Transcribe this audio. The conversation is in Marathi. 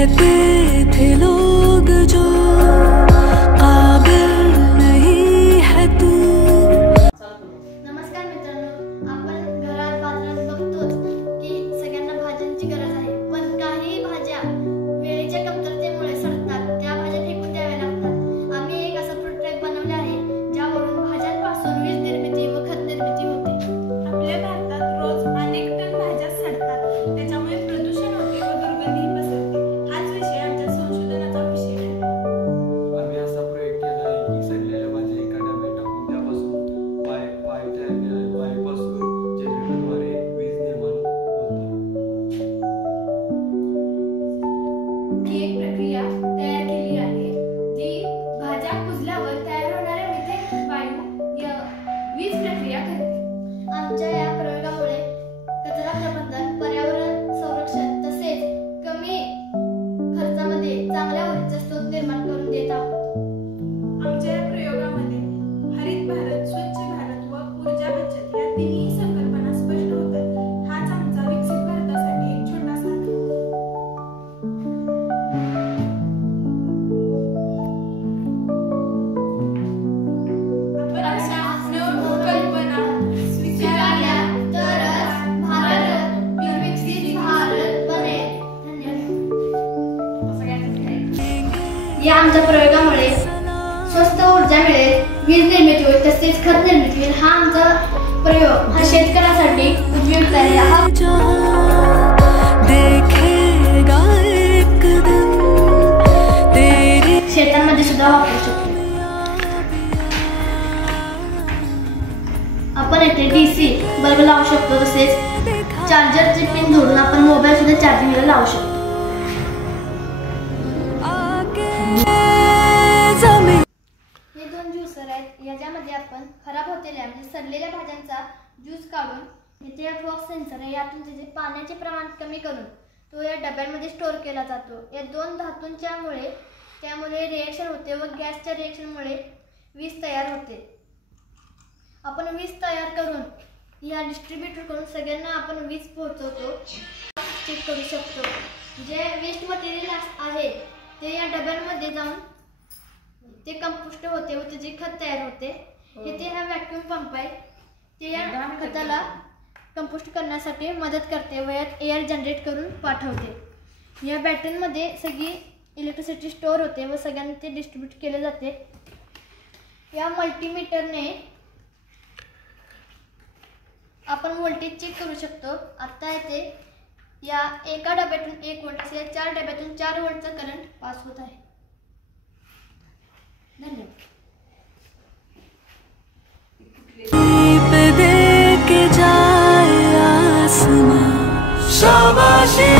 कहते थे लोग जो काबिल नहीं है तू। नमस्कार मित्रांनो, आपण घरात बाजारात बघतोच की सगळ्यांना भाज्यांची गरज आहे, पण काही भाज्या वेळेच्या कमतरतेमुळे सडतात, त्या भाज्या फेकून द्याव्या लागतात। आम्ही एक असा प्रोडक्ट बनवले आहे ज्यावरून भाज्यांपासून वीज निर्मिती व खत निर्मिती होते। आपल्या भारतात रोज अनेक टन भाज्या सडतात, त्याच्यामुळे प्रदूषण होते व दुर्गंधी पसरते। हाच विषय आमच्या संशोधनाचा विषय आहे। आम्ही असा प्रयोग केला आहे की सडलेल्या भाज्या एका डब्यात टाकून त्यापासून वायूपासून जनरेटरद्वारे वीज निर्माण होते। ही एक प्रक्रिया तयार केली आहे जी भाज्या कुजल्यावर तयार होणाऱ्या मिथेन वायू वीज प्रक्रिया करते। आमच्या या प्रयोगामुळे कचरा प्रबंधन, पर्यावरण संरक्षण तसेच कमी खर्चामध्ये चांगल्या ऊर्जेचा स्रोत निर्माण करून देत आहोत। आमच्या या प्रयोगामध्ये हरित भारत, स्वच्छ भारत व ऊर्जा बचत या तिन्ही संकल्पना स्पष्ट होतात। हाच आमचा विकसित भारतासाठी एक छोटासा आपण अशा नव कल्पना स्वीकारल्या तरच भारत विकसित भारत बनेल। धन्यवाद। या आमच्या प्रयोगामुळे स्वस्त ऊर्जा मिळेल, वीज निर्मिती होईल तसेच खत निर्मिती होईल। हा आमचा प्रयोग हा शेतकऱ्यासाठी उपयुक्त आहे। हा देखेगा एक दिन तेरी शेतांमध्ये सुद्धा वापरू शकतो। आपण येथे DC बल्ब लावू शकतो, तसेच चार्जरची पिन जोडून आपण मोबाईल सुद्धा चार्जिंगला लावू शकतो। हे दोन ज्यूसर आहेत, याच्यामध्ये आपण खराब होलेल्या म्हणजे सडलेल्या भाज्यांचा ज्यूस काढून इथे फॉक्स सेन्सर आहे, यातून त्याचे पाण्याचे प्रमाण कमी करून तो या डब्यांमध्ये स्टोअर केला जातो। या दोन धातूंच्यामुळे त्यामुळे रिएक्शन होते व गॅसच्या रिएक्शनमुळे वीज तयार होते। आपण वीज तयार करून या डिस्ट्रीब्युटर करून सगळ्यांना आपण वीज पोहोचवतो। चेक करू शकतो, जे वेस्ट मटेरियल आहे ते या डब्यांमध्ये जाऊन ते कंपोस्ट होते व त्याचे खत तयार होते। इथे हा व्हॅक्यूम पंप आहे, ते या खताला कंपोस्ट करण्यासाठी मदत करते व यात एअर जनरेट करून पाठवते। या बॅटरीमध्ये सगळी इलेक्ट्रिसिटी स्टोअर होते व सगळ्यांना ते डिस्ट्रीब्यूट केले जाते। या मल्टीमीटरने आपण व्होल्टेज चेक करू शकतो। आता येथे या एका डब्यातून 1 व्होल्ट असे 4 डब्यातून 4 व्होल्टचा करंट पास होत आहे। धन्यवाद। पे दे के जाए आसमां शाबाशी।